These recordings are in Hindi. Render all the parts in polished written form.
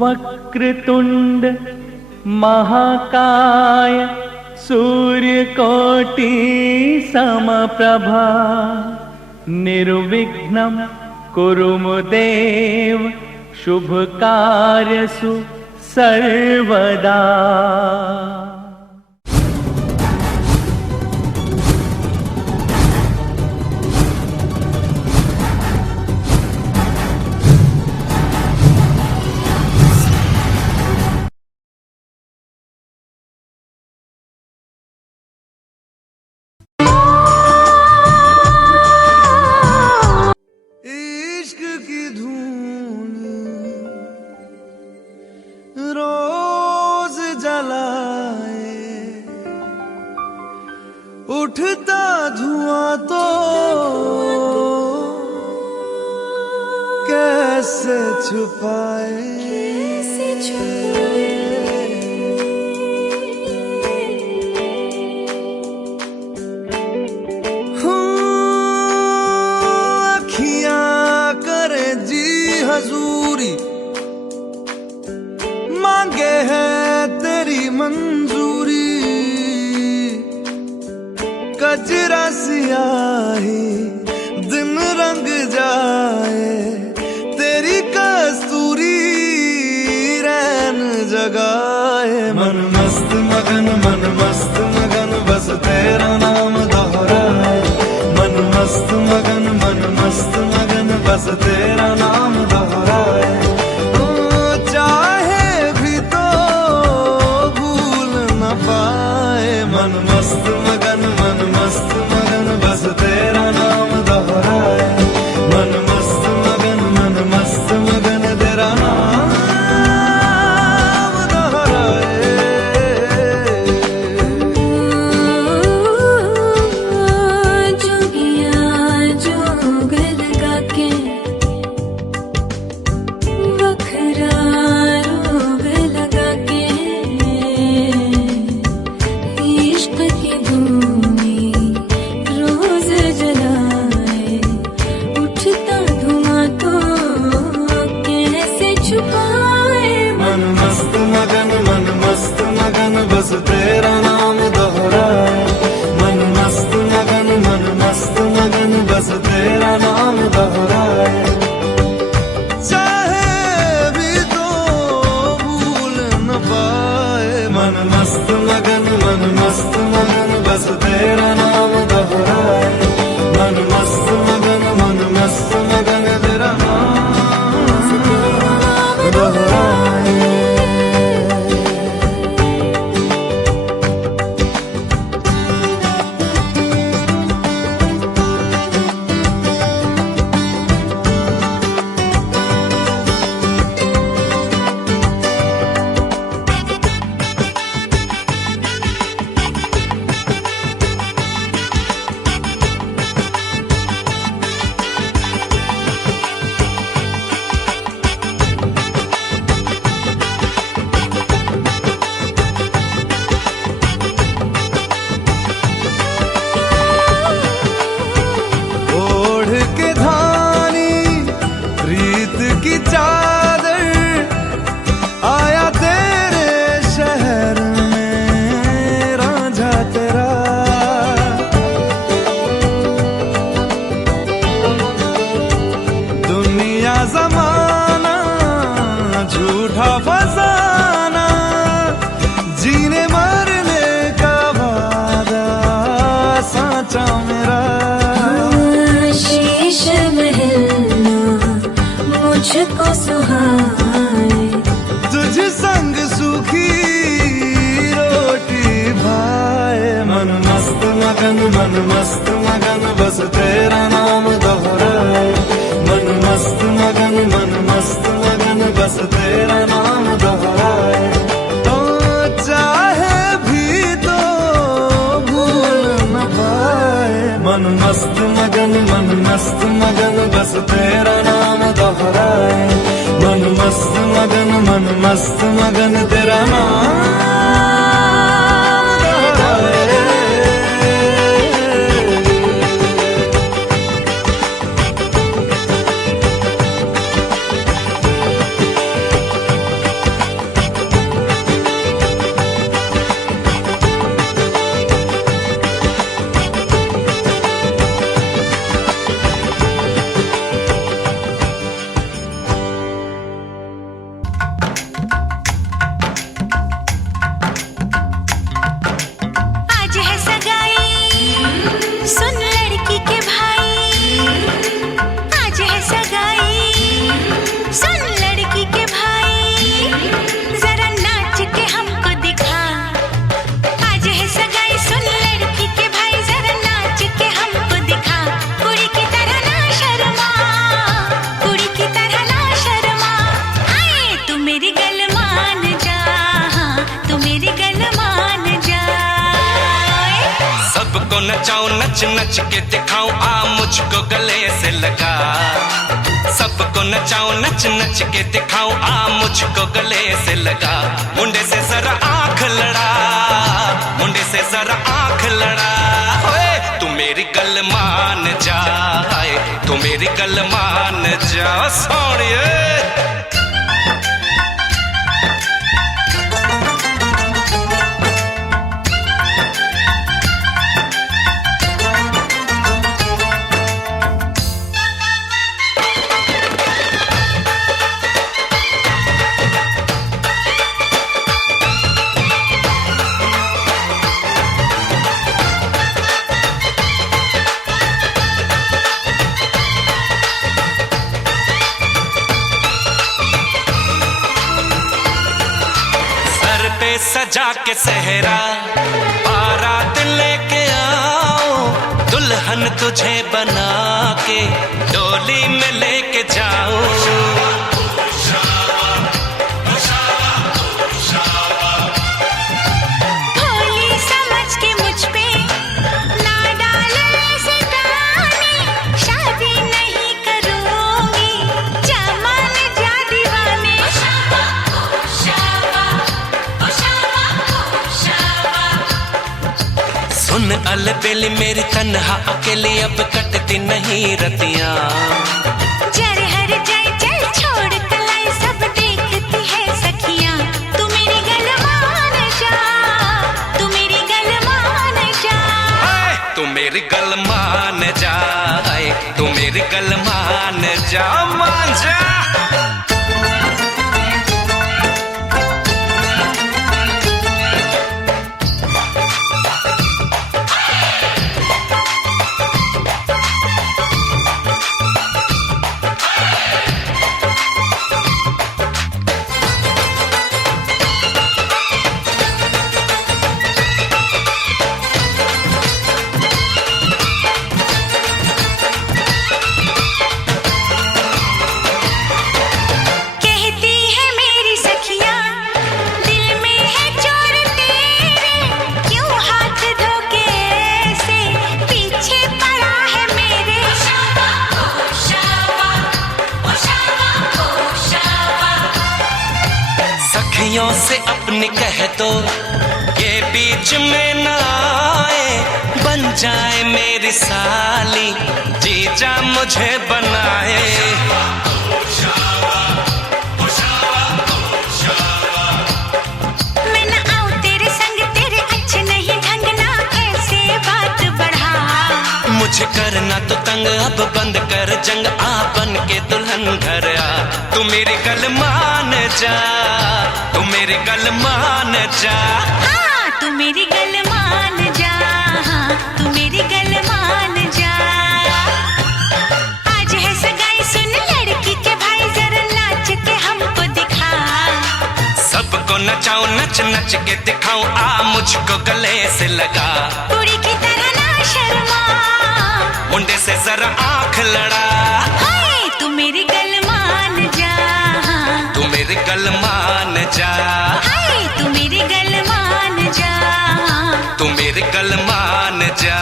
वक्रतुंड महाकाय सूर्यकोटि समप्रभा निर्विघ्नं कुरु देव शुभ कार्यसु सर्वदा। रोज जलाए उठता धुआं तो कैसे छुपाए। अखियां करे जी हजूरी मांगे है तेरी मंजूरी। कजरा सियाही दिन रंग जाए तेरी कस्तूरी रैन जगाए। मन मस्त मगन बस तेरा नाम दोहराए। मन मस्त मगन बस तेरा नाम दोहराए। मन मस्त मगन बस तेरा नाम दोहराए। मन मस्त मगन तेरा नाम दोहराए। जोगिया जोग लगा के वखरा रोग लगा के रोज जलाए उठता धुआं तो कैसे छुपाए। मन मस्त मगन बस तेरा नाम दोहराए। मन मस्त मगन बस तेरा नाम दोहराए। चाहे भी तो भूल न पाए। मन मस्त मगन बस तेरा नाम दोहराए। मन मस्त मगन तेरा नाम दोहराए। की चादर आया तेरे शहर में रांझा तेरा। दुनिया जमाना झूठा फसाना जीने मरने का वादा साचा मेरा। शीश महलना मुझको सुहाए तुझ संग सूखी रोटी भाए। मन मस्त मगन बस तेरा नाम दोहराए। मन मस्त मगन बस तेरा नाम दोहराए। तो चाहे भी तो भूल न पाए। मन मस्त मगन बस तेरा नाम दोहराए। मन मस्त मगन तेरा नाम दोहराए। मेरी गल मान जा, हाँ तू मेरी गल मान जा। सबको नचाऊं नच नच के दिखाऊं, आ मुझको गले से लगा। सबको नचाऊं नच नच के दिखाऊं, आ मुझको गले से लगा। मुंडे से जरा आंख लड़ा, मुंडे से जरा आंख लड़ा। ओए तू मेरी गल मान जा, तू मेरी गल मान जा सोनिए। सजा के सहरा बारात लेके आओ, दुल्हन तुझे बना के डोली में लेके जाओ। भोली समझ के मुझ पे ना डाले ऐसे ताने, शादी नहीं करूंगी जा मान जा दीवाने। सुन अलबेली मेरी तन्हा अकेली, अब कटती नहीं रतियां। जर हर जाए चल छोड़ कलाई, सब देखती है सखियां। तू मेरी गल मान जा, तू मेरी गल मान जा। तू मेरी गल मान जा, तू मेरी गल मान जा, मान जा। सखियों से अपनी कह दो ये बीच में ना आए, बन जाए मेरी साली जीजा मुझे बनाए। मैं ना आऊं तेरे संग, तेरे अच्छे नहीं ढंग ना ऐसे बात बढ़ा। मुझे करना तो तंग, अब बंद कर जंग, आ बन के दुल्हन घर आ। तू मेरी गल मान जा, तू मेरी गल मान जा। हाँ तू मेरी गल मान जा, हाँ तू मेरी गल मान जा। आज है सगाई सुन लड़की के भाई, जरा नाच के हमको दिखा। सबको नचाऊं नच नच के दिखाऊं, आ मुझको गले से लगा। कुड़ी की तरह ना शर्मा, मुंडे से जरा आंख लड़ा। हाय तू मेरी गल मान जा, हाँ तू मेरी गल मान जा। हाय तू मेरी गल मान जा, हाँ तू मेरी गल मान जा।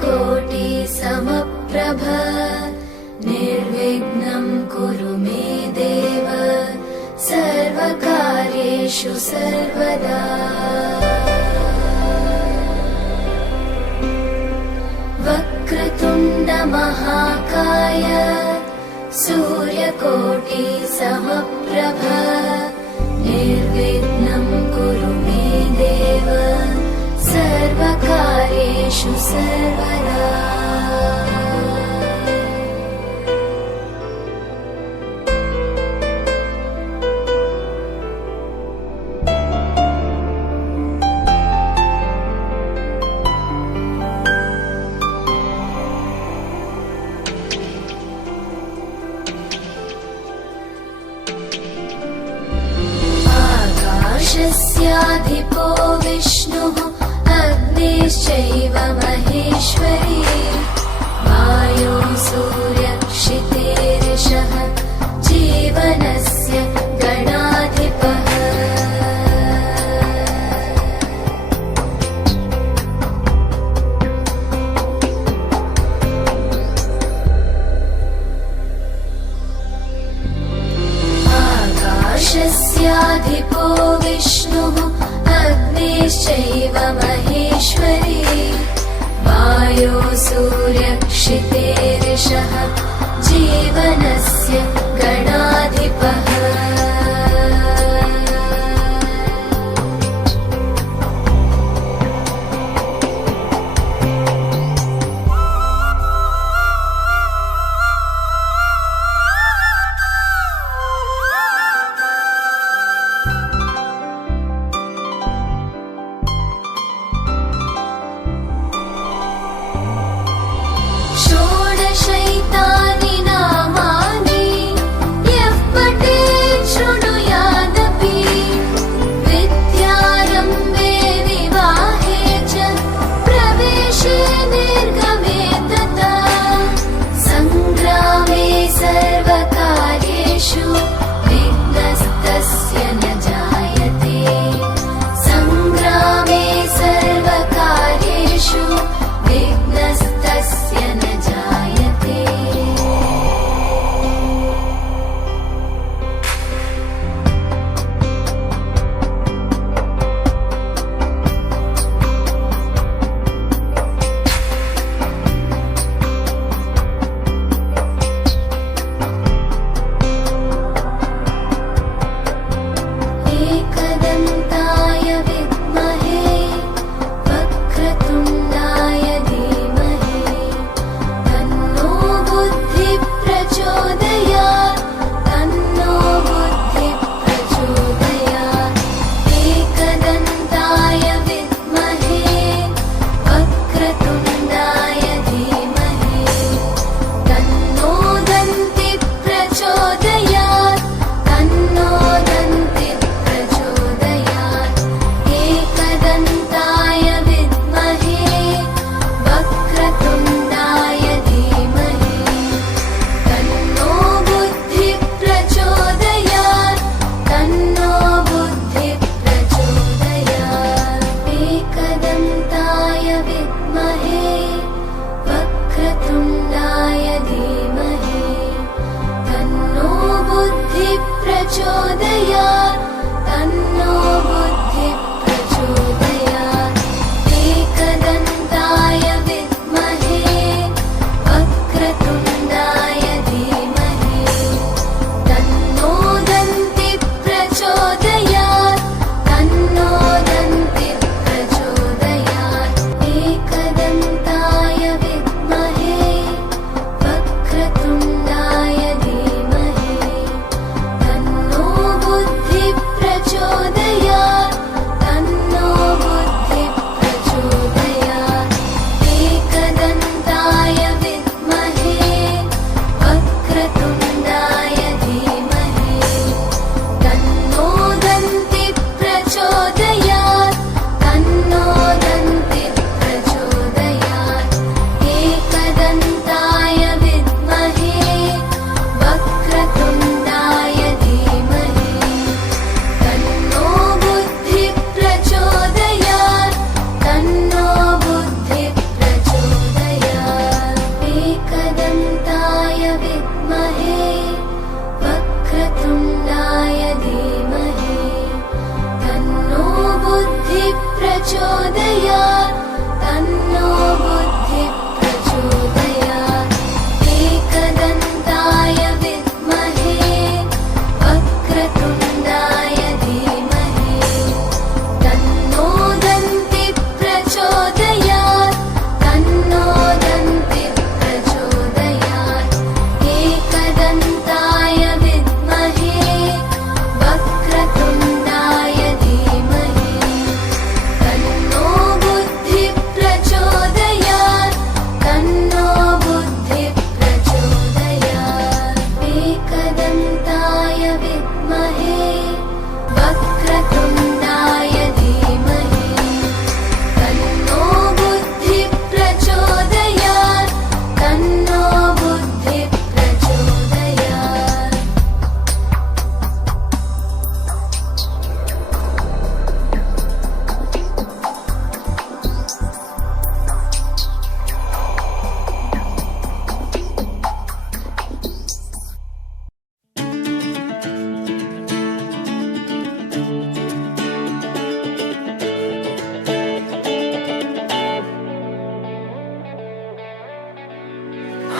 सूर्यकोटिसमप्रभ निर्विघ्नं कुरु मे देव सर्वकार्येषु सर्वदा। वक्रतुण्ड महाकाय सूर्यकोटिसमप्रभ निर्विघ्नं कुरु मे देव सर्वकार्येषु सर्वदा। आकाशस्याधिपो विष्णुः अग्निश्चैव महेश्वरी वायो सूर्यक्षितेरिषः जीवनस्य गणाधिपः। आकाशस्याधिपो विष्णुः अग्निश्चैव महेश्वरी वायो सूर्यक्षितेरिषः जीवनस्य गणाधिपः। षोडशैतानि नामानि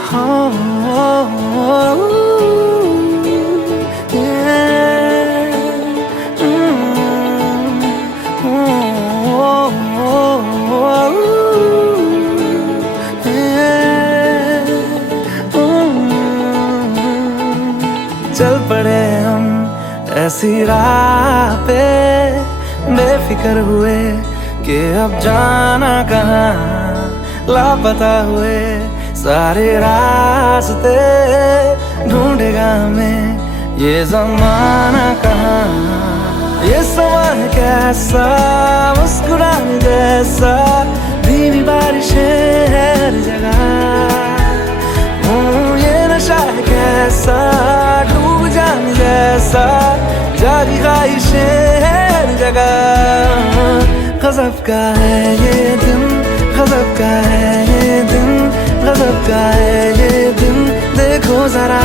चल पड़े हम ऐसी राह पे, बेफिक्र हुए कि अब जाना कहाँ, लापता हुए सारे रास्ते, ढूंढेगा हमें ये ज़माना कहाँ। ये समा है कैसा, मुस्कुराने जैसा, धीमी बारिशें हर जगह। ये नशा है कैसा, डूब जाने जैसा, जागी ख्वाहिशें हर जगह। गज़ब का है ये दिन, गज़ब का है ये दिन, गज़ब का है ये दिन, देखो जरा।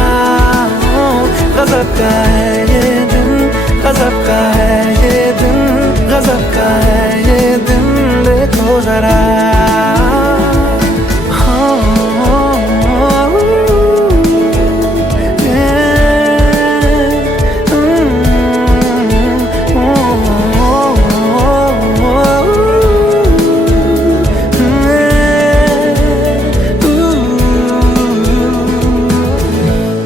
गज़ब का है ये दिन, गज़ब का है ये दिन, गज़ब का है ये दिन, देखो जरा।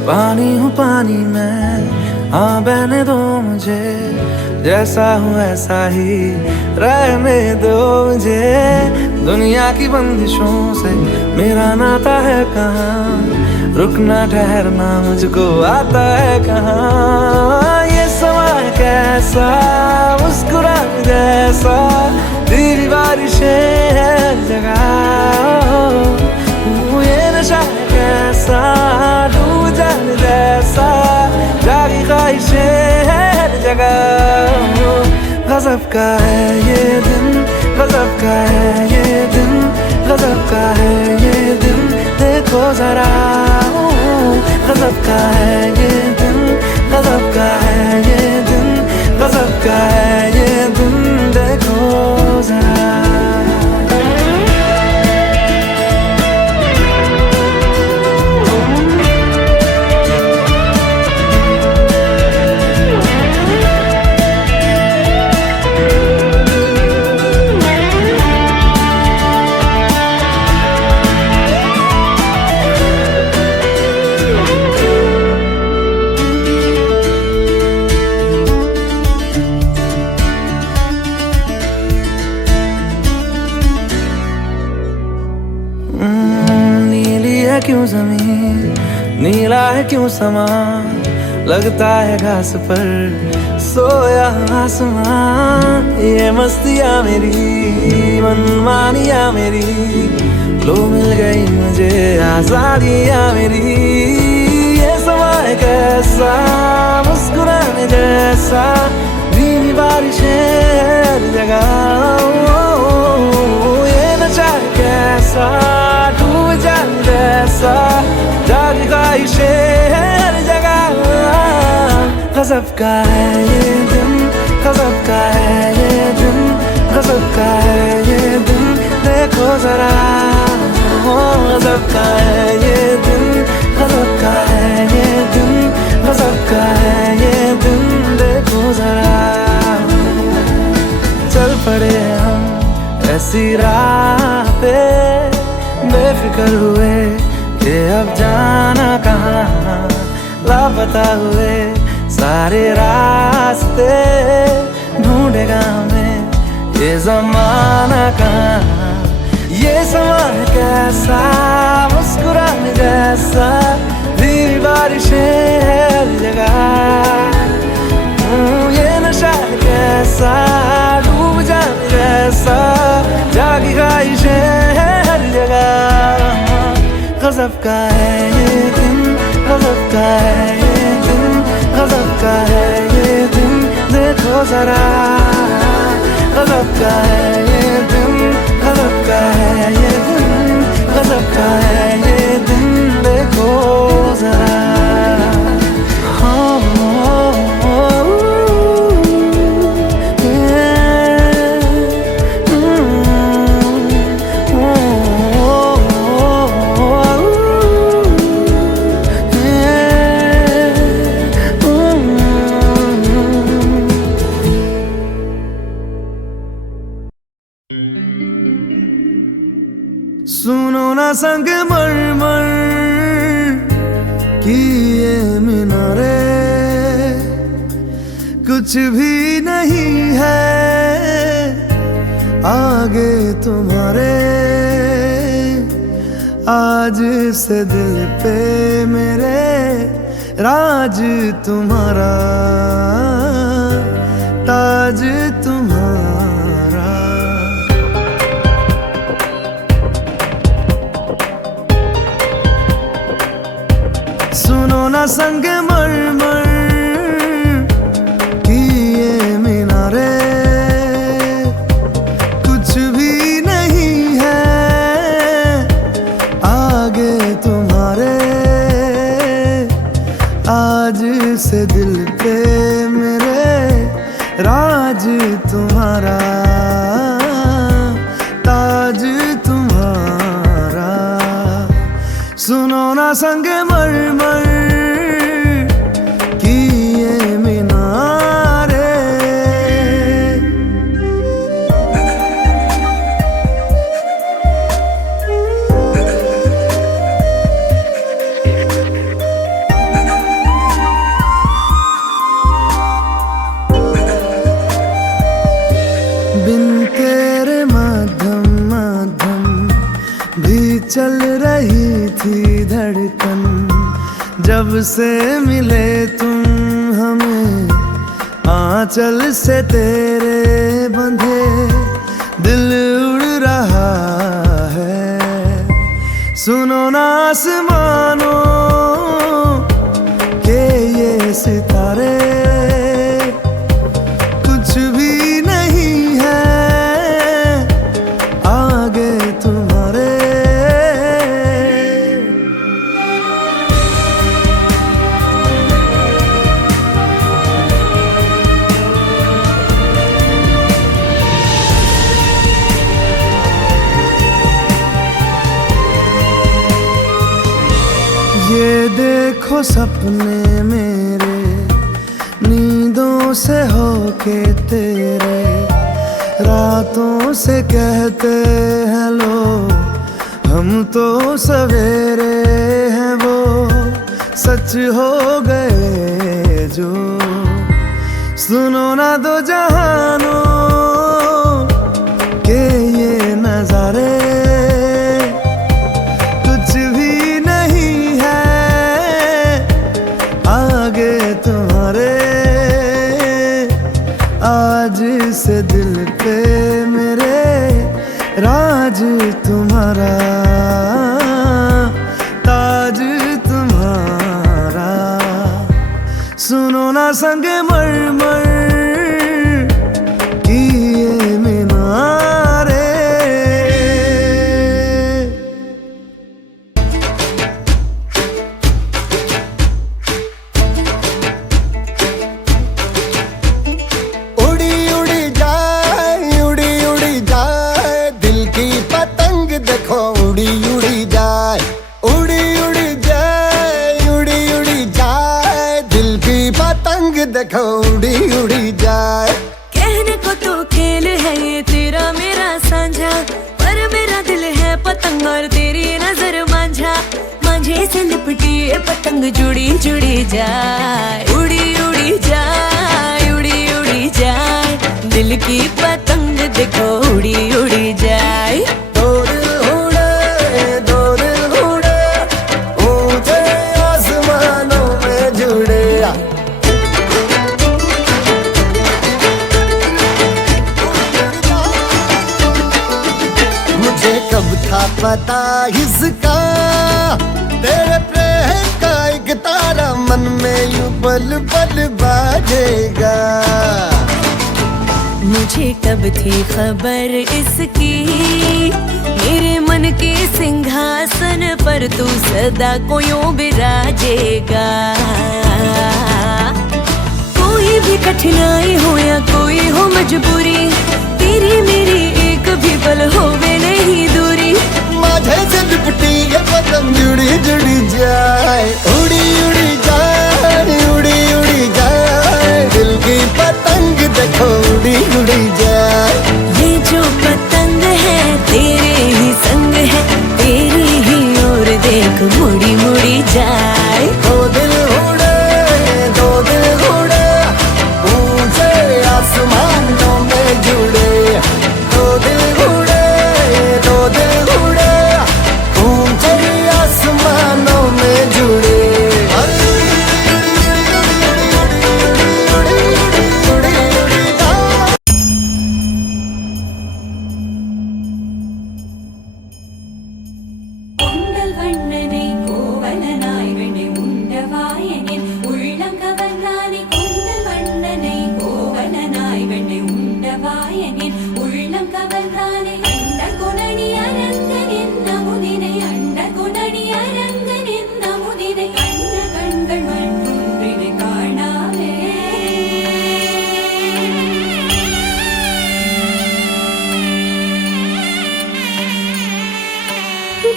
पानी हूँ पानी में, हाँ बहने दो मुझे, जैसा हूँ ऐसा ही रहने दो मुझे। दुनिया की बंदिशों से मेरा नाता है कहाँ, रुकना ठहरना मुझको आता है कहाँ। ये समा है कैसा, मुस्कुराने जैसा, धीमी बारिशें हर जगह। ये नशा है कैसा, डूब जाने जैसा, जागी ख्वाहिशें हर जगह। गज़ब का है ये दिन, गज़ब का है ये दिन, गज़ब का है ये दिन, देखो जरा। गज़ब का है ये दिन, गज़ब का है ये दिन, गज़ब का है ये दिन, देखो जरा। नीली है क्यों जमीन, नीला है क्यों समा, लगता है घास पर सोया आसमां। ये मस्तियाँ मेरी, मनमानियाँ मेरी, लो मिल गई मुझे आजादियाँ मेरी। ये समा है कैसा, मुस्कुराने जैसा, धीमी बारिशें हर जगह। ये नशा है कैसा, डूब जाने जैसा, जागी ख्वाहिशें हर जगह। गज़ब का है ये दिन, गज़ब का है ये दिन, गज़ब का है ये दिन, देखो जरा। गज़ब का है ये दिन, गज़ब का है ये दिन, गज़ब का है ये दिन, देखो जरा। चल पड़े हम ऐसी राह पे, बेफिक्र हुए कि अब जाना कहाँ, लापता हुए सारे रास्ते, ढूंढेगा हमें ये ज़माना कहाँ। ये समा है कैसा, मुस्कुराने जैसा, धीमी बारिशें हर जगह। ये नशा है कैसा, डूब जाने जैसा, जागी ख्वाहिशें हर जगह। गज़ब का है ये दिन, गज़ब का है ये दिन, गज़ब का है ये दिन, देखो जरा। गज़ब का है ये दिन, गज़ब का है ये दिन, गज़ब का है ये दिन, देखो जरा। ना संगमरमर की ये मीनारे, कुछ भी नहीं है आगे तुम्हारे। आज से दिल पे मेरे राज तुम्हारा, ताज तुम्हारा। सुनो ना संगमरमर की ये मीनारे, कुछ भी नहीं है आगे तुम्हारे। आज से दिल पे मेरे राज तुम्हारा, ताज तुम्हारा। सुनो ना संगमरमर की ये मीनारे। बिन तेरे मध्यम मध्यम भी चल रही थी धड़कन। जब से मिले तुम हमें आंचल से तेरे बंधे, दिल उड़ रहा है। सुनो ना आसमानों के ये सितारे, कुछ भी नहीं है आगे तुम्हारे। ये देखो सपने मेरे नींदों से होके तेरे, रातों से कहते हैं लो हम तो सवेरे हैं वो सच हो गए जो। सुनो ना दो जहानों के ये नजारे, कुछ भी नहीं है आगे तुम्हारे। आज से दिल पे मेरे राज तुम्हारा, ताज तुम्हारा। सुनो ना संगमरमर की ये मीनारे। उड़ी उड़ी जाए दिल की पतंग, देखो उड़ी उड़ी जाए। उड़ी उड़ी जाए दिल की पतंग, देखो उड़ी उड़ी जाए। कहने को तो खेल है ये तेरा मेरा साझा, पर मेरा दिल है पतंग और तेरी नजर मांझा। मांझे से लिपटी ये पतंग जुड़ी जुड़ी जाए। उड़ी उड़ी जाए दिल की पतंग, देखो उड़ी उड़ी जाए। दो दिल उड़े ऊंचे आसमानों में जुड़े। मुझे कब था पता इसका, तेरे प्रेम का एक तारा मन में यूं पल पल बाजेगा। मुझे कब थी खबर इसकी, मेरे मन के सिंहासन पर तू सदा को यूं बिराजेगा। कोई भी कठिनाई हो या कोई हो मजबूरी, तेरी मेरी एक भी पल होवे नहीं दूरी। माझे से लिपटी ये पतंग जुड़ी जुड़ी जाए। उड़ी उड़ी जाए दिल की पतंग, देखो उड़ी उड़ी जाए। ये जो पतंग है तेरे ही संग है, तेरी मुड़ी मुड़ी जाए। दो दिल उड़े ऊंचे आसमानों में जुड़े। दो दिल उड़े ऊंचे आसमानों में जुड़े। உண்டல் வண்ணனை கோவலனாய் வெண்ணை உண்டவாயனின் உள்ளம் கவர்ந்தானே. கொண்டல் வண்ணனை கோவலனாய் வெண்ணை உண்டவாயனின் உள்ளம் கவர்ந்தானே. அண்ட குணனி அரங்கன் என்ன முதினை அண்ட குணனி அரங்கன் என்ன முதினை கண்ட கண்கள் மற்றொன்றினை காணாவே.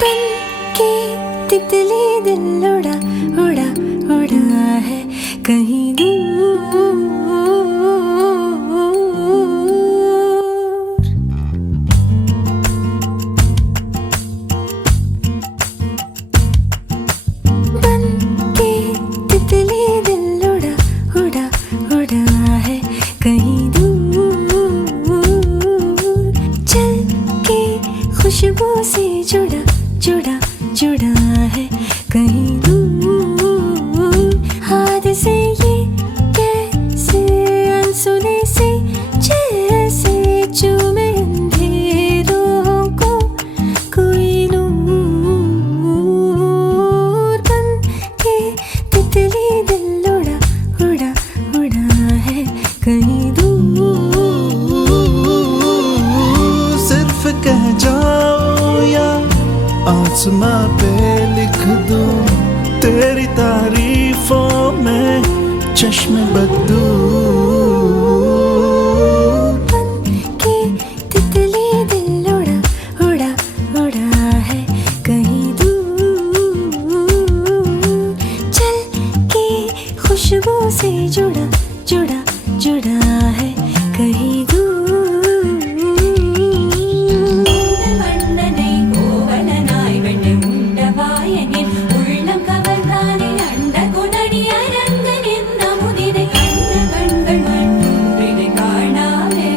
बन के तितली दिल उड़ा उड़ा उड़ा है कहीं दूर। बन के तितली दिल उड़ा उड़ा उड़ा है कहीं दूर। चल के खुशबू से जुड़ा जुड़ा जुड़ा है कहीं दूर। हाथ से ये कैसे अनसुने से जैसे चूमे अंधेरों को कोई नूर। बन के तितली दिल उड़ा उड़ा उड़ा है कहीं दूर। सिर्फ कह जाओ या आसमां पे लिख दूं तेरी तारीफों में चश्मे बदू। बन के तितली दिल उड़ा उड़ा उड़ा है कहीं दूर। चल के खुशबू से जुड़ा जुड़ा जुड़ा है कहीं दूर। வண்ணனை கோவலனாய் வெண்ணை உண்டவாயனின் உள்ளம் கவர்ந்தானே. அண்ட குணனி அரங்கன் என்ன முதினை கண்ட கண்கள் மற்றொன்றினை காணாவே.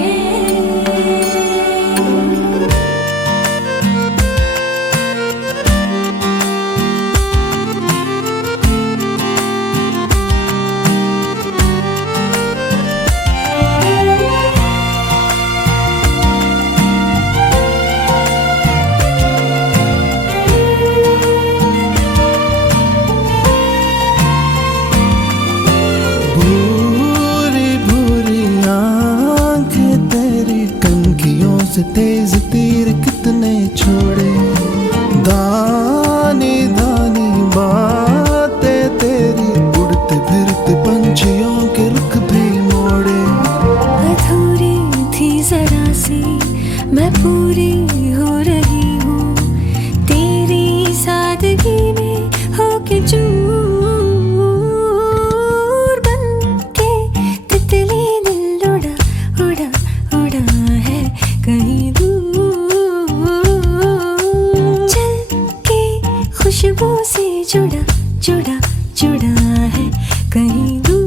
भूरी भूरी आंखें तेरी कनखियों से तेज तीर कितने छोड़े। दानी दानी बातें तेरी उड़ते फिरते पंछियों के रुख भी मोड़े। अधूरी थी जरा सी मैं पूरी हो रही हूँ तेरी सादगी में होके चूर। बन के तितली दिल उड़ा उड़ा उड़ा है कहीं दूर। चल के खुशबू से जुड़ा जुड़ा जुड़ा है कहीं दूर।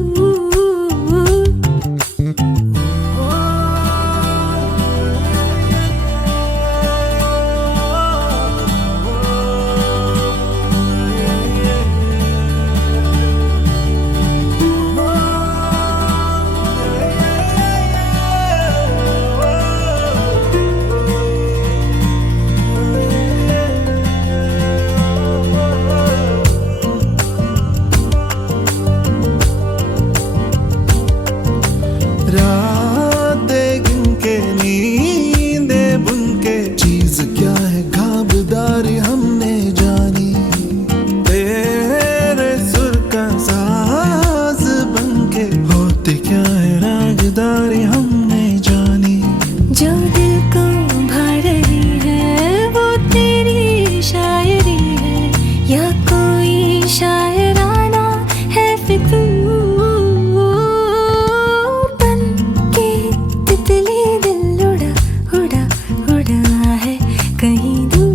कहीं दूर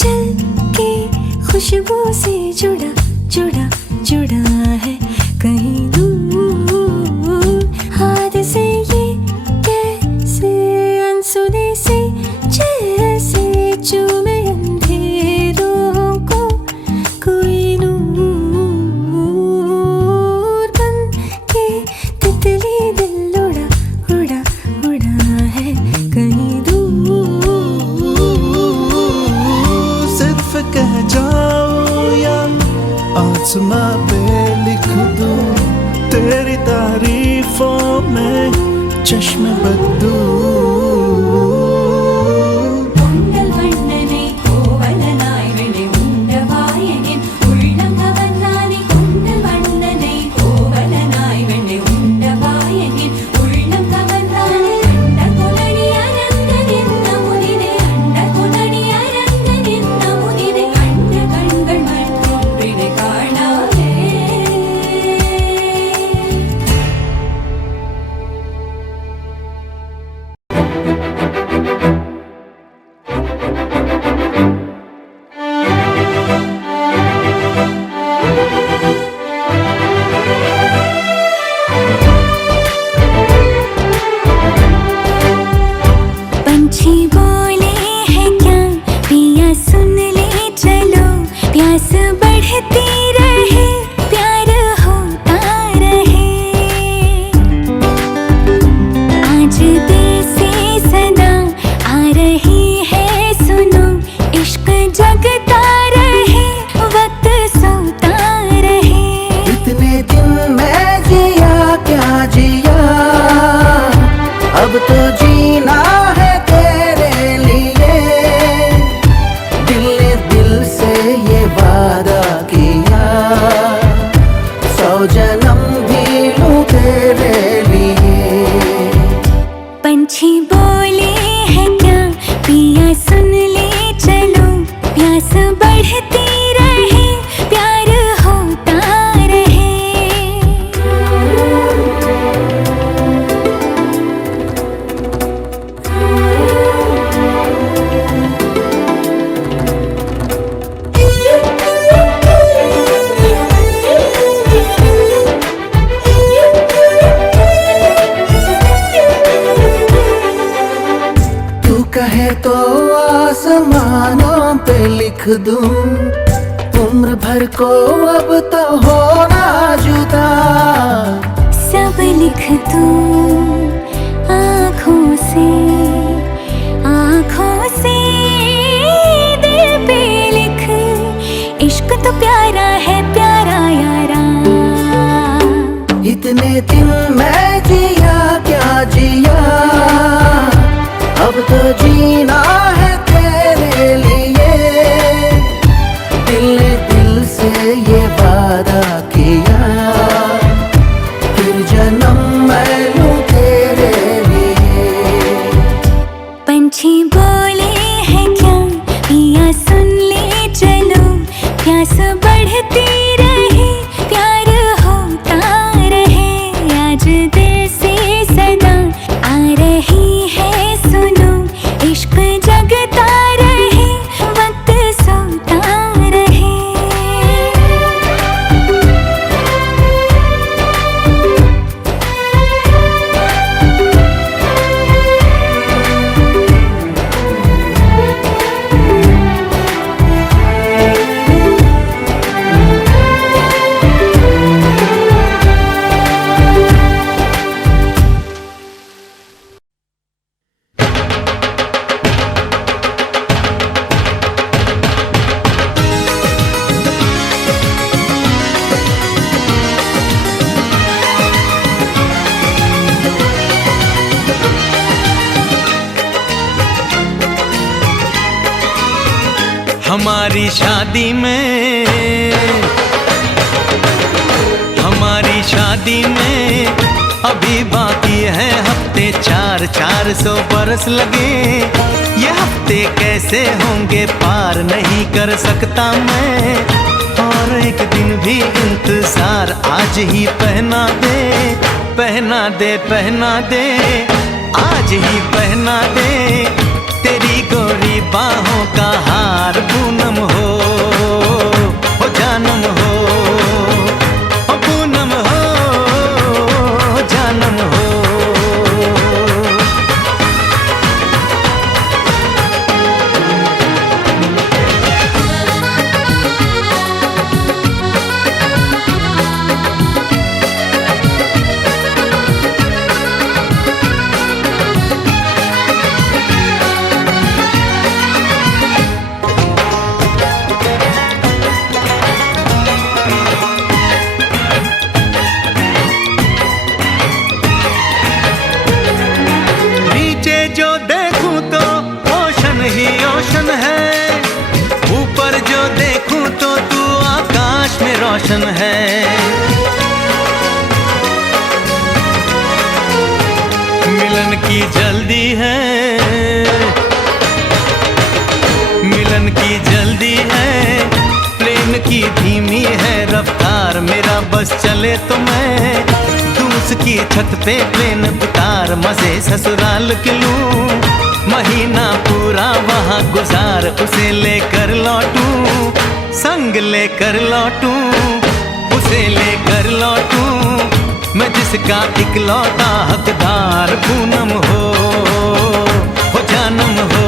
चल खुशबू से जुड़ा जुड़ा जुड़ा है कहीं दूर हाथ से ये कैसे अनसुने से जैसे चूमे अंधेरों को कोई नूर बन के तितली दिल उड़ा उड़ा उड़ा है कहीं दूर सिर्फ कह जाऊं या आसमां पे लिख दूं तेरी तारीफों में चश्मे बदलूं பொங்கல் வண்ணனை கோவலனாய் விடை உண்டவாயனின் உள்ளம் கவர்ந்தானே பொங்கல் வண்ணனை கோவலனாய் விடை உண்டவாயனின் உள்ளம் கவர்ந்தானே அண்ட கொணடி அரங்கனின் நமுதினை அண்ட கொணடி அரங்கனின் நமுதினை கண்ட கண்கள் மற்றொன்றினை காணாதே पंछी बोले हैं क्या पिया सुन ले चलो प्यास बढ़ती रहे प्यार होता रहे आज दिल से सदा आ रही है सुनो इश्क जगता रहे वक्त सोता रहे इतने दिन मैं जिया क्या जिया अब तो जीना है तेरे लिए दिल ने दिल से ये वादा किया 100 जन्म भी लूं तेरे लिए पंछी बोले हैं क्या पिया सुन ले चलो प्यास बढ़ती रहे प्यार होता रहे तू कहे तो आसमानों पे लिख दूं उम्र भर को अब तो होना जुदा सब लिख दूं आँखों से दिल पे लिख इश्क तो प्यारा है प्यारा यारा इतने दिन मैं जिया क्या जिया अब तो जीना है तेरे लिए दिल ने दिल से ये वादा किया फिर जन्म मैं लूं तेरे लिए पंछी बोले हैं क्या पिया सुन ले चलो प्यास बढ़ती रहे प्यार होता रहे आज दिल से सदा आ रही है सुनो इश्क जगता रहे वक्त सोता रहे हमारी शादी में अभी बाकी है हफ्ते 400 बरस लगे ये हफ्ते कैसे होंगे पार नहीं कर सकता मैं और एक दिन भी इंतजार आज ही पहना दे आज ही पहना दे तेरी गोरी बाहों का हार पूनम हो रोशन है। मिलन की जल्दी है, मिलन की जल्दी है, प्रेम की धीमी है रफ्तार। मेरा बस चले तो मैं दूं उसकी छत पे प्लेन उतार, मजे ससुराल के लूं, महीना पूरा वहाँ गुजार, उसे लेकर लौटूं, संग लेकर लौटूं, उसे लेकर लौटूं, मैं जिसका इकलौता हकदार। पूनम हो जानम हो,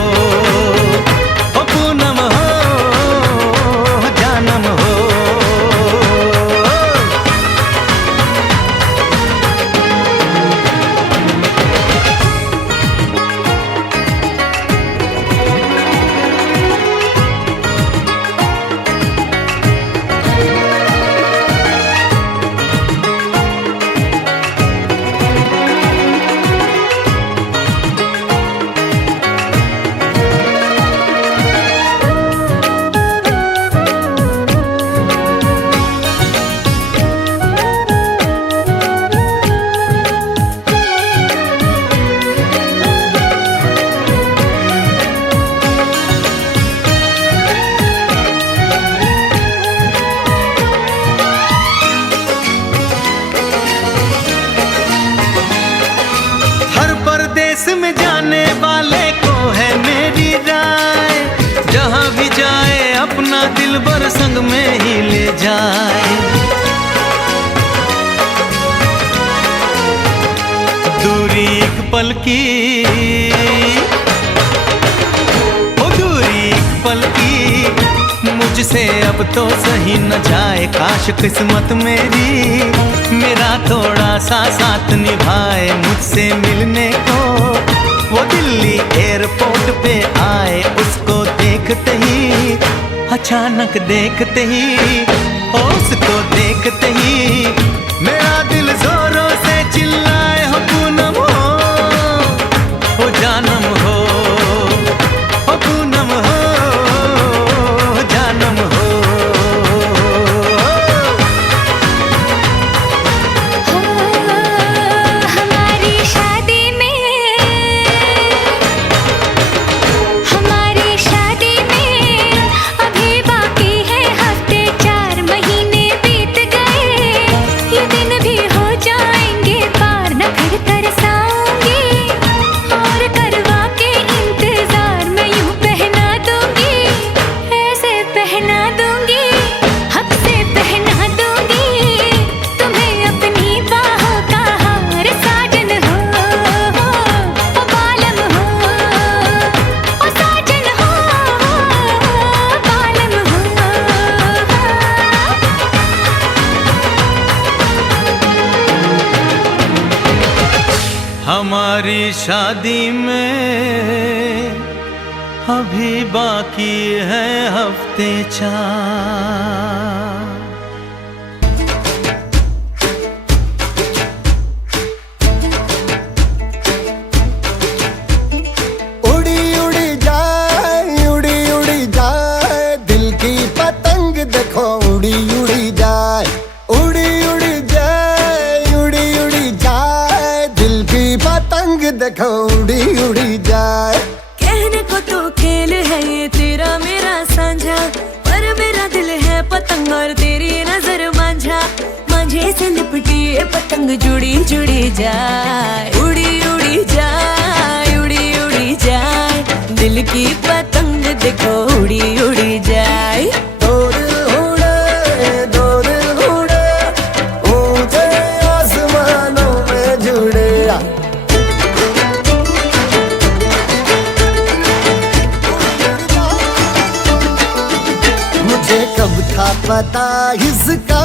ओ पूनम हो जानम हो। में जाने वाले को है मेरी राय, जहां भी जाए अपना दिलबर संग में ही ले जाए। दूरी एक पल की, ओ दूरी एक पल की, मुझसे अब तो सही न जाए। काश किस्मत मेरी मेरा थोड़ा सा साथ निभाए, मुझसे मिलने को वो दिल्ली एयरपोर्ट पे आए। उसको देखते ही, अचानक देखते ही, उसको देखते ही मेरा दिल जोरों से चिल्लाए, हो पूनम हो जानम हो, हो पूनम हो जानम हो। हमारी शादी में अभी बाकी है हफ्ते 4। उड़ी उड़ी जाए, उड़ी उड़ी जाए, दिल की पतंग देखो उड़ी उड़ी जाए, उड़ी उड़ी जाए, उड़ी उड़ी जाए, दिल की पतंग देखो उड़ी उड़ी जाए। कहने को तो खेल है ये तेरा मेरा साझा, पर मेरा दिल है पतंग और तेरी नजर मांझा। मांझे से लिपटी ये पतंग जुड़ी जुड़ी जाए, उड़ी उड़ी जाए, उड़ी उड़ी जाए, दिल की पतंग देखो उड़ी उड़ी जाए। दो दिल उड़े, दो दिल उड़े, ऊंचे आसमानों में जुड़े। मुझे कब था पता इसका,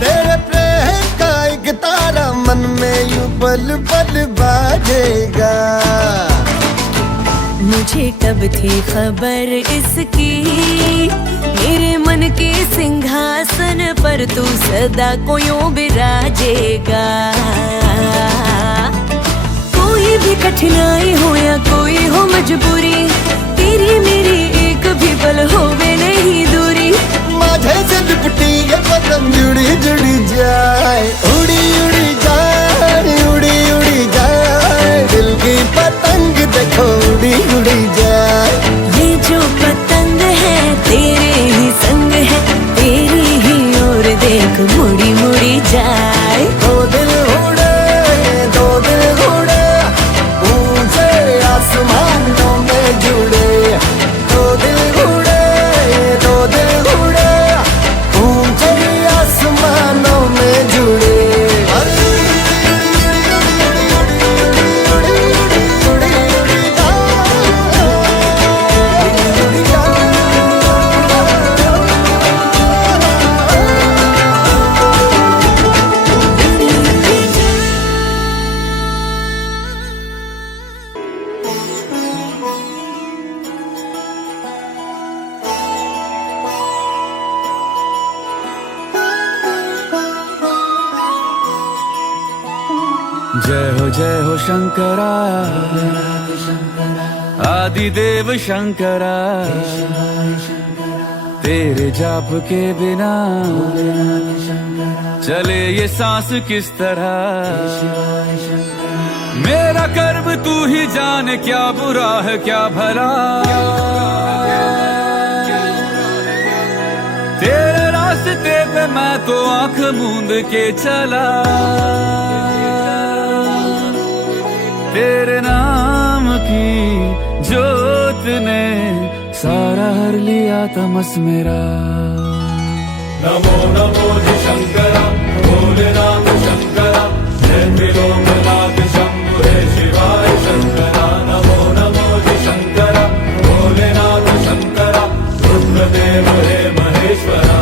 तेरे प्रेम का एक तारा मन में यूं पल पल बाजेगा। मुझे कब थी खबर इसकी, मेरे मन के सिंहासन पर तू सदा को यूं बिराजेगा। कोई भी कठिनाई हो या कोई हो मजबूरी, तेरी मेरी एक भी पल होवे नहीं दूरी। माझे से लिपटी ये जय हो शंकरा, आदिदेव शंकरा, तेरे जाप के बिना चले ये सांस किस तरह। मेरा कर्म तू ही जाने, क्या बुरा है क्या भला। तेरे रास्ते पे मैं तो आंख मूंद के चला, तेरे नाम की जोत ने सारा हर लिया तमस मेरा। नमो नमो जी शंकरा, भोलेनाथ शंकरा, जय त्रिलोकनाथ शंभु हे शिवाय शंकरा। नमो नमो जी शंकरा, भोलेनाथ शंकरा, रुद्रदेव हे महेश्वरा।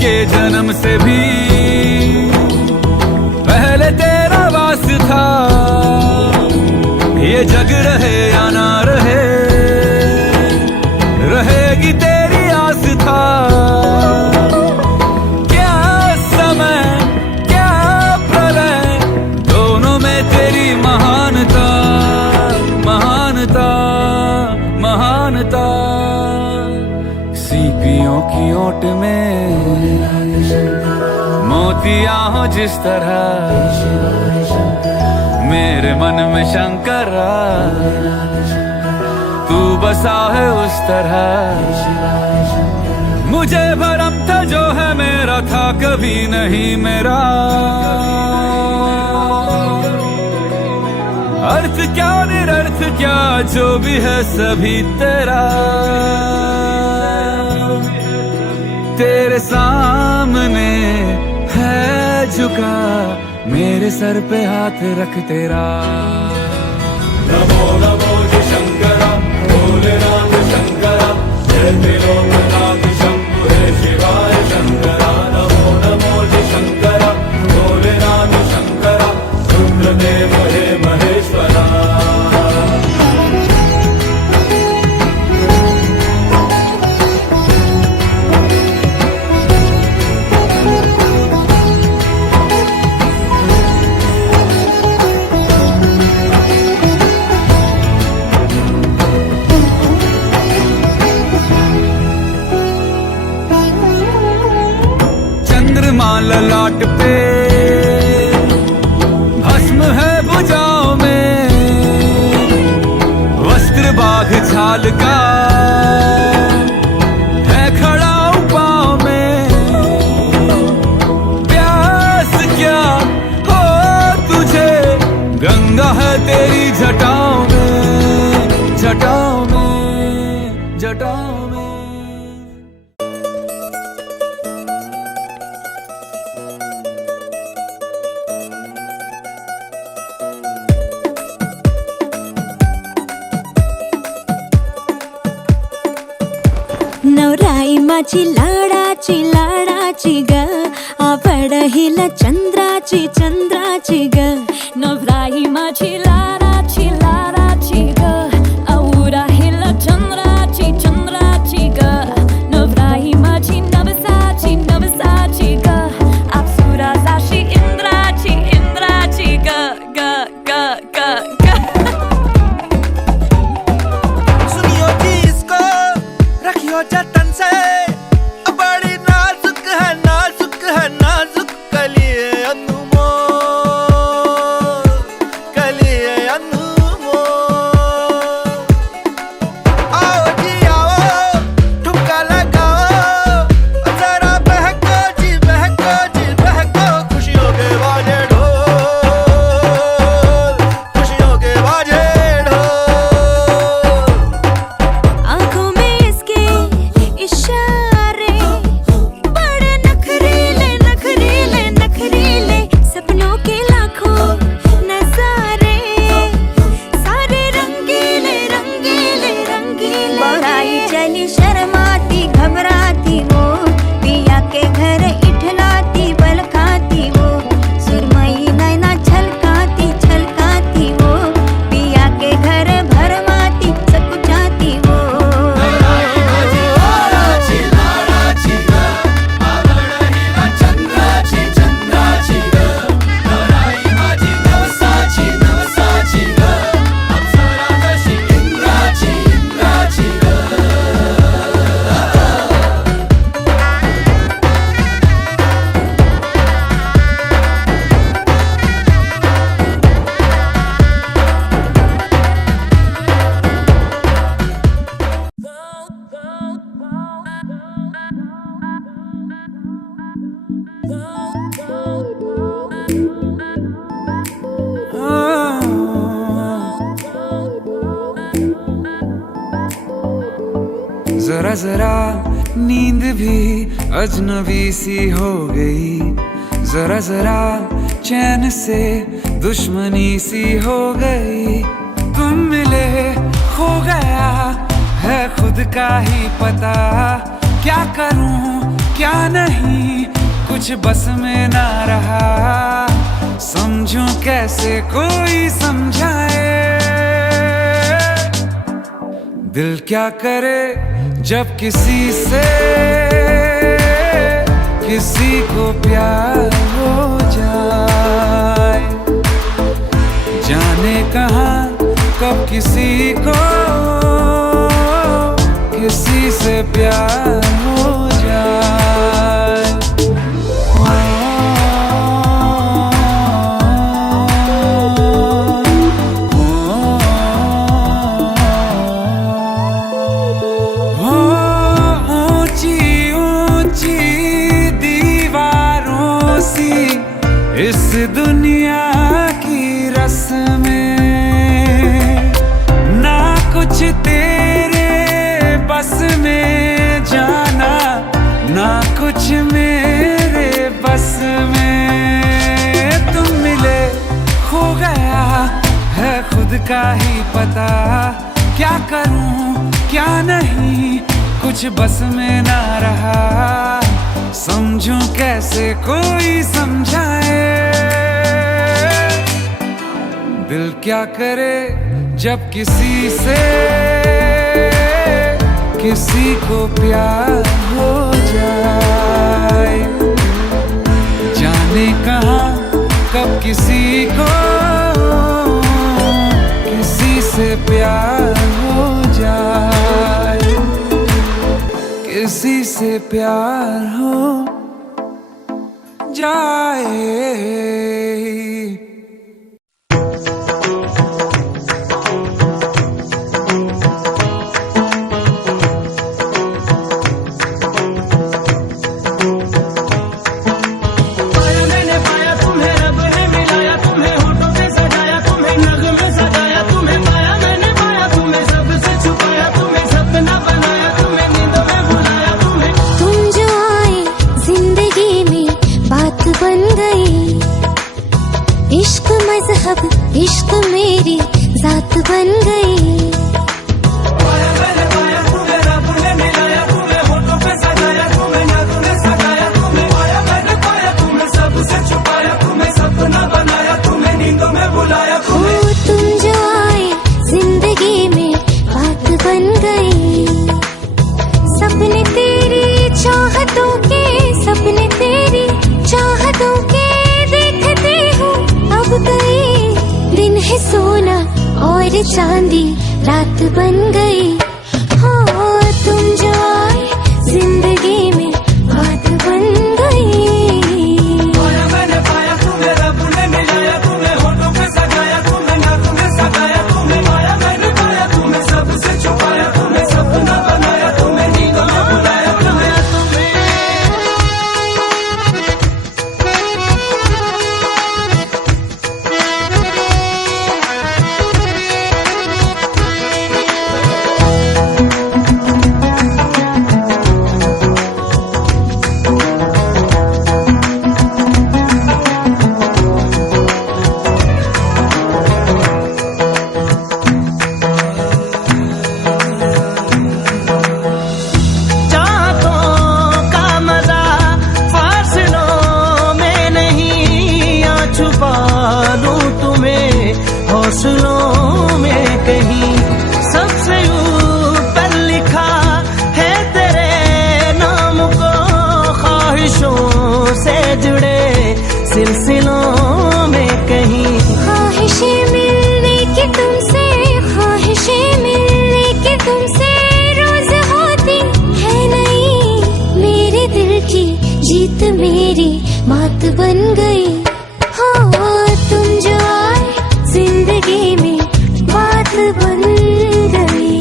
के जन्म से भी पहले तेरा वास था, ये जग रहे या ना रहे, रहेगी तेरी आस था। क्या समय क्या प्रलय, दोनों में तेरी महानता, महानता, महानता। सीपियों की ओट में मोतियां हो जिस तरह, मेरे मन में शंकरा तू बसा है उस तरह। मुझे भरम था जो है मेरा था कभी नहीं मेरा, अर्थ क्या निरर्थ क्या जो भी है सभी तेरा। तेरे सामने है झुका मेरे सर पे हाथ रख तेरा। नमो नमो जी शंकरा, भोलेनाथ शंकरा, जय त्रिलोकनाथ शंभु हे शिवाय शंकरा। नमो नमो जी शंकरा, भोलेनाथ शंकरा, रुद्रदेव हे महेश्वरा। ललाट पे भस्म है भुजाओं में, वस्त्र बाघ छाल का है खड़ा पाँव में। प्यास क्या हो तुझे, गंगा है तेरी जटाओं में, जटाओं में, जटाओं में। नवराई माझी लाडाची ग, आवड हिला चंद्राची ग। नवराई माझी लाडाची ग, आवडा हिला चंद्राची ग। नवराई माझी नवसाची ग, अप्सरा जाशी इंद्राची ग ग ग ग ग। सुनियो जी इसको, रखियो जतन से, बड़ी नाजुक है नाजुक कलिए अनमोल, कलिए अनमोल। आओ जी आओ, ठुमका लगाओ, जरा बहको जी बहको, खुशियों के बाजे ढोल, खुशियों के बाजे ढोल। आंखों में इसके जरा जरा नींद भी अजनबी सी हो गई, जरा जरा चैन से दुश्मनी सी हो गई। तुम मिले खो गया है खुद का ही पता, क्या करूं क्या नहीं कुछ बस में ना रहा। समझूं कैसे कोई समझाए, दिल क्या करे जब किसी से किसी को प्यार हो जाए। जाने कहाँ कब किसी को किसी से प्यार हो जाए। ऊंची ऊंची दीवारों सी इस दुनिया की रस्में, ना कुछ तेरे बस में जाना ना कुछ मेरे बस में। तुम मिले खो गया है खुद का ही पता, क्या करूं क्या नहीं कुछ बस में ना रहा। समझूं कैसे कोई समझाए, दिल क्या करे जब किसी से किसी को प्यार हो जाए। जाने कहाँ कब किसी को किसी से प्यार हो जाए, किसी से प्यार हो जाए। इश्क मेरी जात बन गई। तुम जो आए जिंदगी में बात बन गई। सपने तेरी चाहतों के, सपने तेरी चाहतों के देखते हो अब गई। दिन है सोना और चांदी रात बन गई। हो तुम जो आए जिंदगी में बात बन गई। मैंने पाया तुम्हें रब ने मिलाया, तुम्हें होठों पे सजाया, तुम्हें नाकों में सजाया, तुम्हें पाया मैंने पाया, तुम्हें सबसे छुपाया, तुम्हें सपना बनाया, तुम्हें नींदों में बुलाया, तुम्हें हौसलों में कहीं सबसे ऊपर लिखा है तेरे नाम को। ख्वाहिशों से जुड़े सिलसिलों में कहीं ख्वाहिशें मिलने की तुमसे, ख्वाहिशें मिलने की तुमसे रोज होती है नहीं। मेरे दिल की जीत मेरी मात बन गई। हो तुम जो आए जिंदगी में बात बन गई।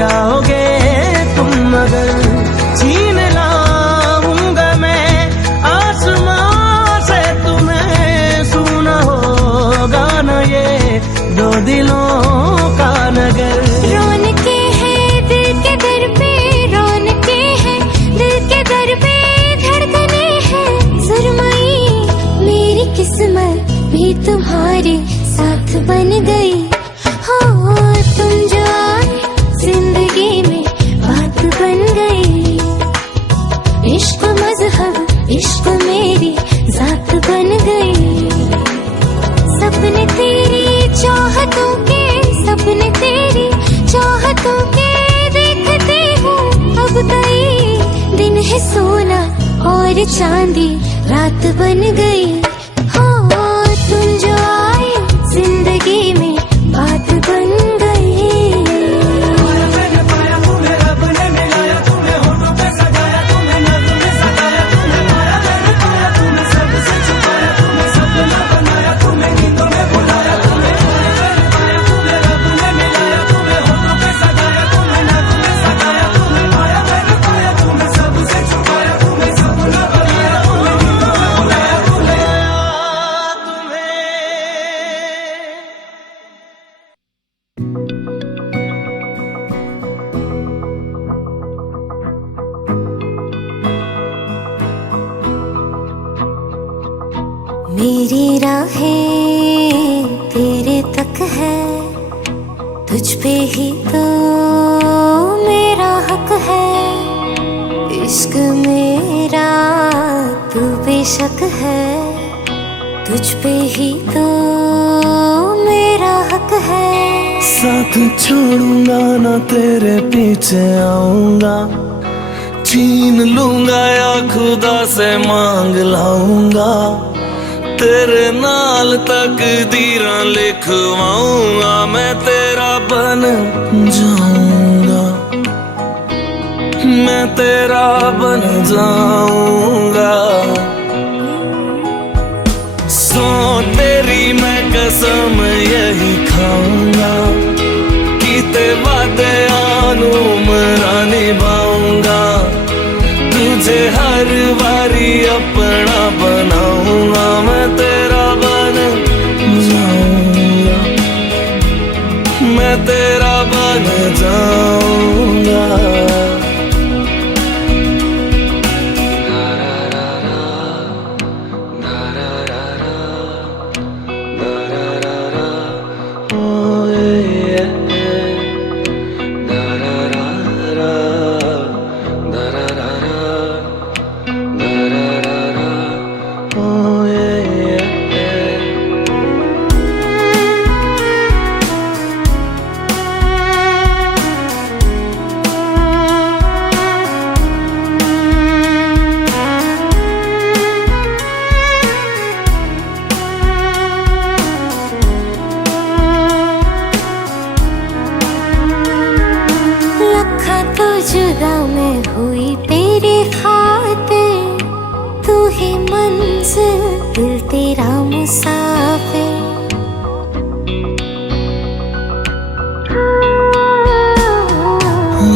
जाओगे तुम मगर छीन लाऊंगा मैं आसमां से तुम्हें, सुना होगा न ये दो दिलों का नगर। रौनके हैं दिल के दर पे, रौनके हैं दिल के दर पे, धड़कने हैं सुरमई। मेरी किस्मत भी तुम्हारे साथ बन गई हो, तुम जो आए जिंदगी में बात बन गई। इश्क मजहब इश्क मेरी जात बन गई। सपने तेरी चाहतों के, सपने तेरी चाहतों के देखते हूँ अब कई दिन है सोना और चांदी रात बन गई हो, तुम जो आए जिंदगी में बात बन गई। मेरी राहें तेरे तक है, तुझ पे ही तो मेरा हक है। इश्क मेरा तू बेशक है, तुझ पे ही तो मेरा हक है। साथ छोड़ूंगा ना तेरे पीछे आऊंगा, छीन लूंगा या खुदा से मांग लाऊंगा। तेरे नाल तकदीरां लिखवाऊंगा, मैं तेरा बन जाऊंगा, मैं तेरा बन जाऊंगा। सो तेरी मैं कसम यही खाऊंगा, कीते वादे आनू मरा निभाऊंगा। तुझे हर बारी अपना बनाऊंगा, मैं तेरा बन जाऊंगा, मैं तेरा बन जाऊंगा। जुदा मैं हुई तेरे खातिर, तू ही मंजिल दिल तेरा मुसाफिर।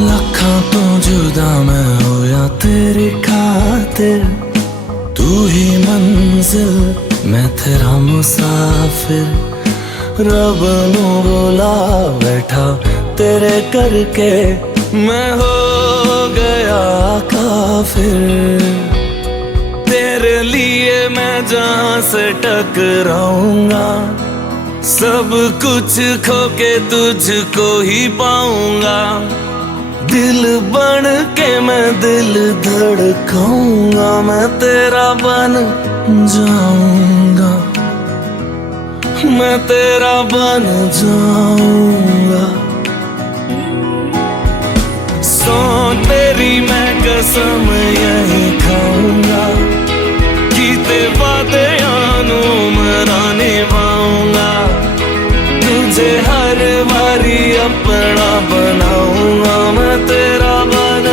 लखां तो जुदा मैं होया तेरी खातिर, तू ही मंजिल मैं तेरा मुसाफिर। रब नू बोला बैठा तेरे करके, मैं हो गया काफिर। तेरे लिए मैं जहां से टकराऊंगा, सब कुछ खो के तुझको ही पाऊंगा। दिल बन के मैं दिल धड़काऊंगा, मैं तेरा बन जाऊंगा, मैं तेरा बन जाऊंगा। सो तेरी मैं कसम यही खाऊंगा, कीते वादे आनू मरा निभाऊंगा। तुझे हर बारी अपना बनाऊंगा, मैं तेरा बन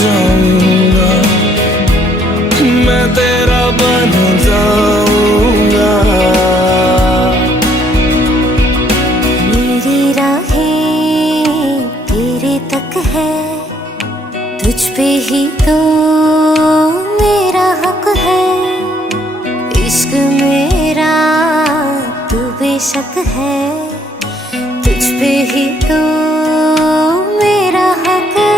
जाऊंगा, मैं तेरा बन जाऊंगा। मेरी राहें तेरे पे ही तो मेरा हक है, इश्क मेरा तू बेशक है, तुझ पे ही तो मेरा हक है।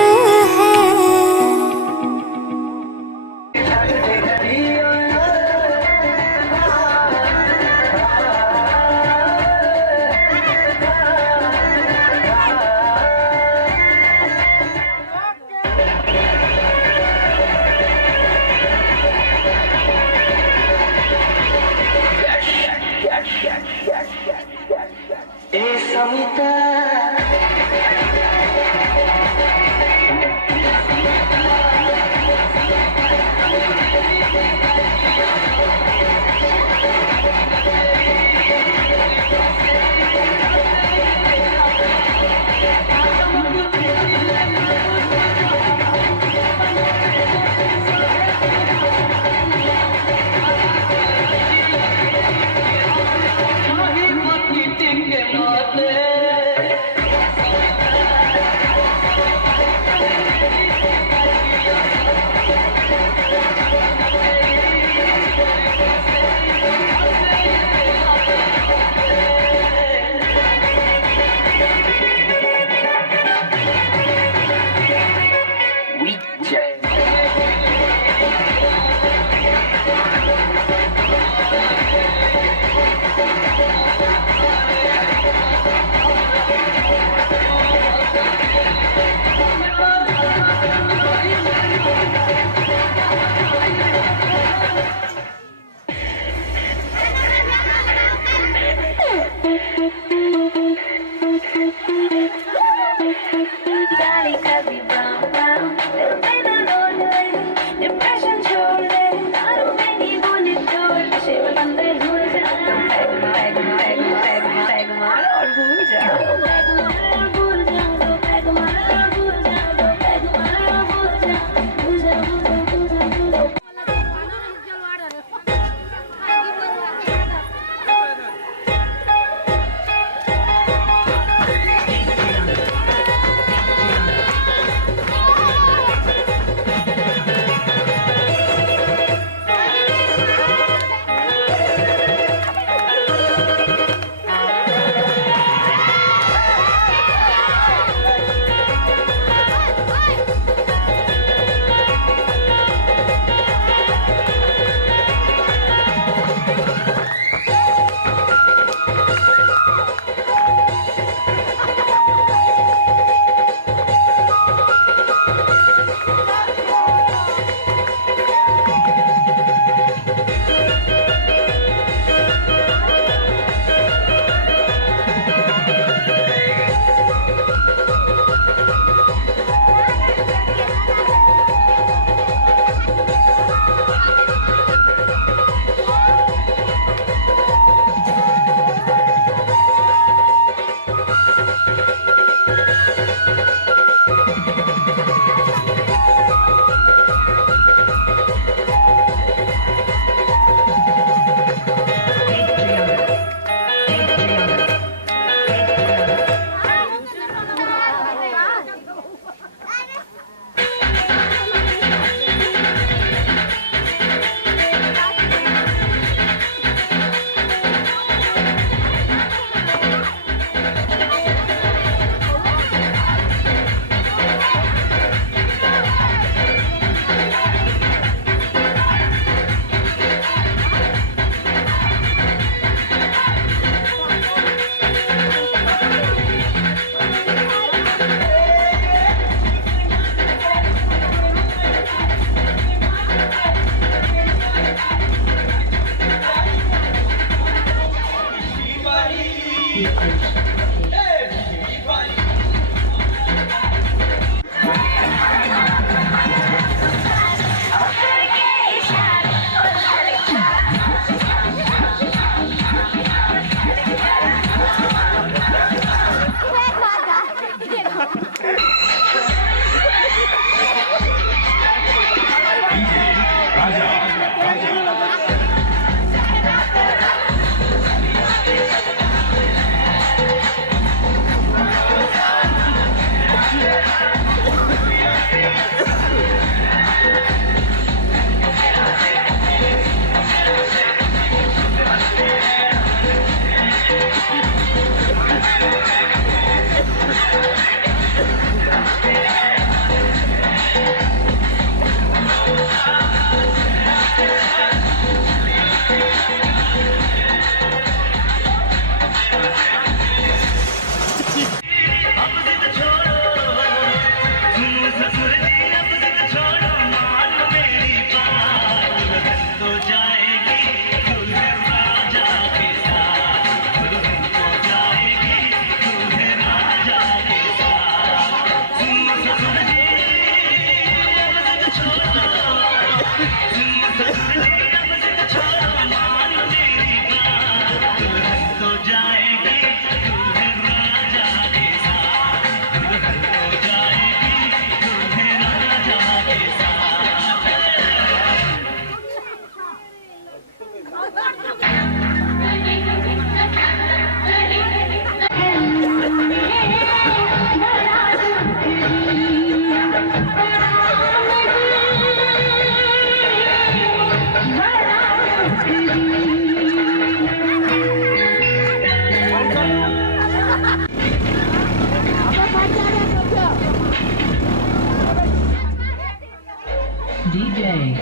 DJ.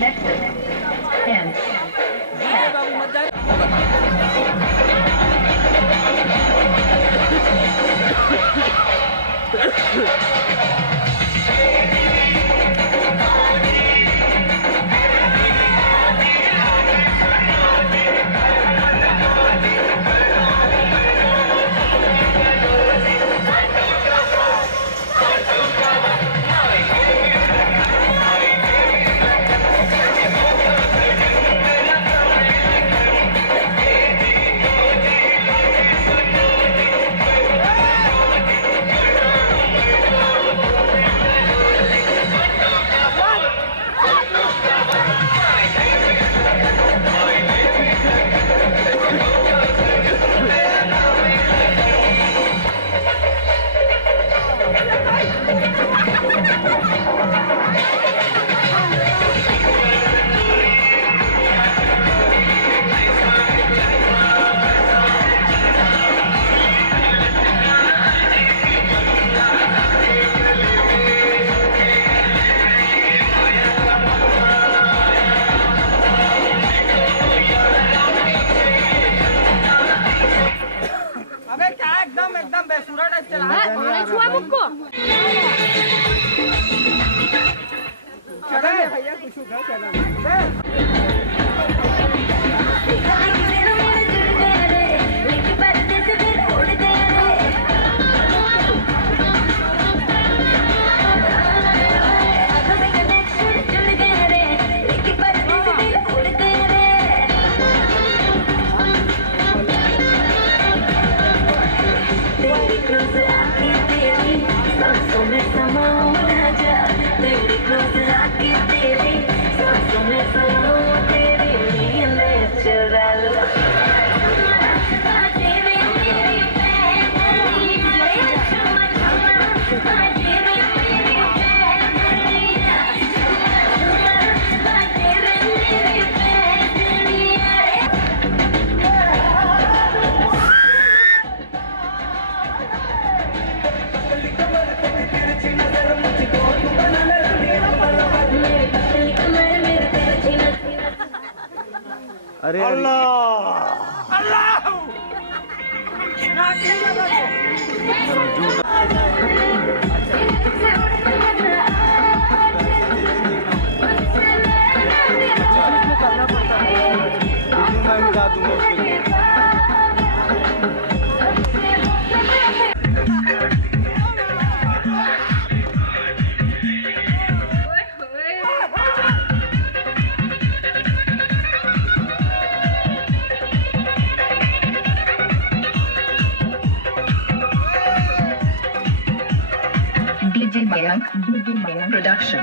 Nexus. And. अरे अल्लाह DJ Mayank Production.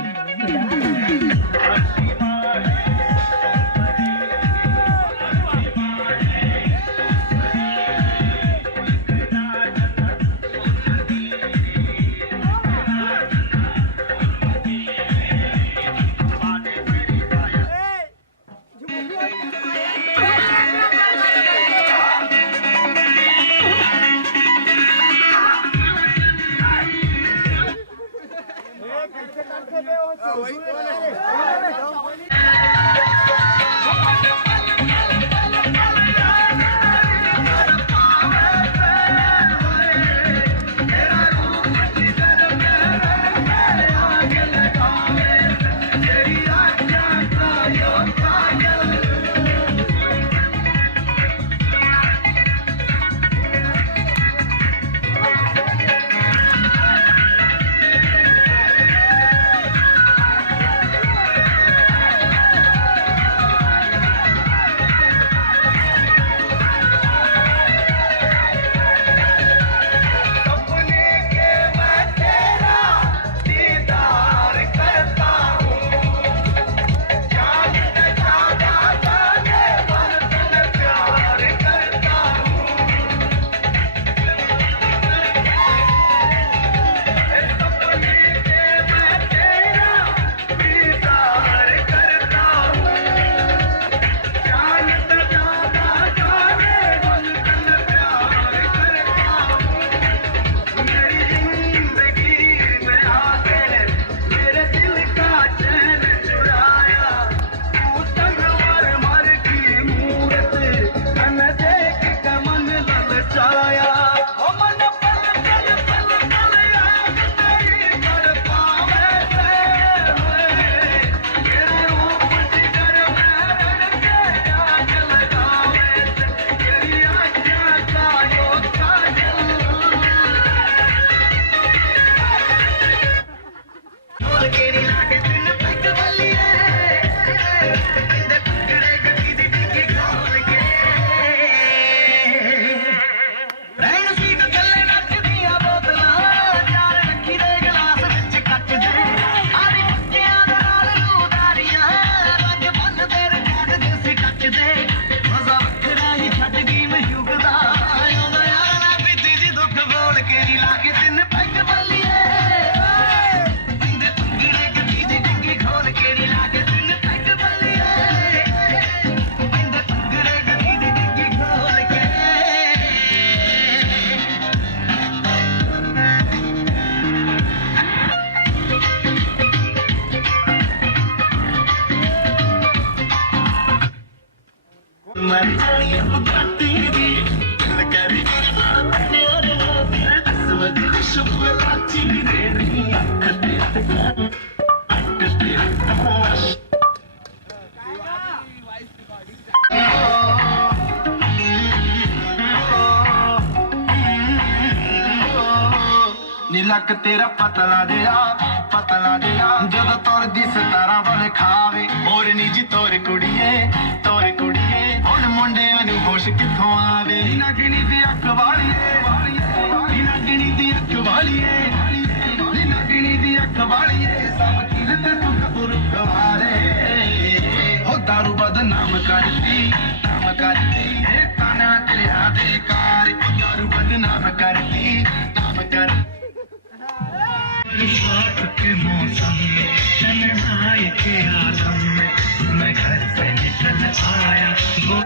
नीलक तेरा पतला जिहा जदों तुरदी सतारा वाले खावे और नी जी तोर कुड़िए हुण मुंडियां नूं होश कित्थों आवे नगनी दी अख वालिए नगनी दी अख वालिए नगनी दी अख वालिए सब खिलते तू कबूर गवारे हो दारू बदनाम करती ताना तेरा दे कार दारू बदनाम करती नाम कर बरसात के मौसम में तन्हाई के आलम में मैं घर से निकल आया वो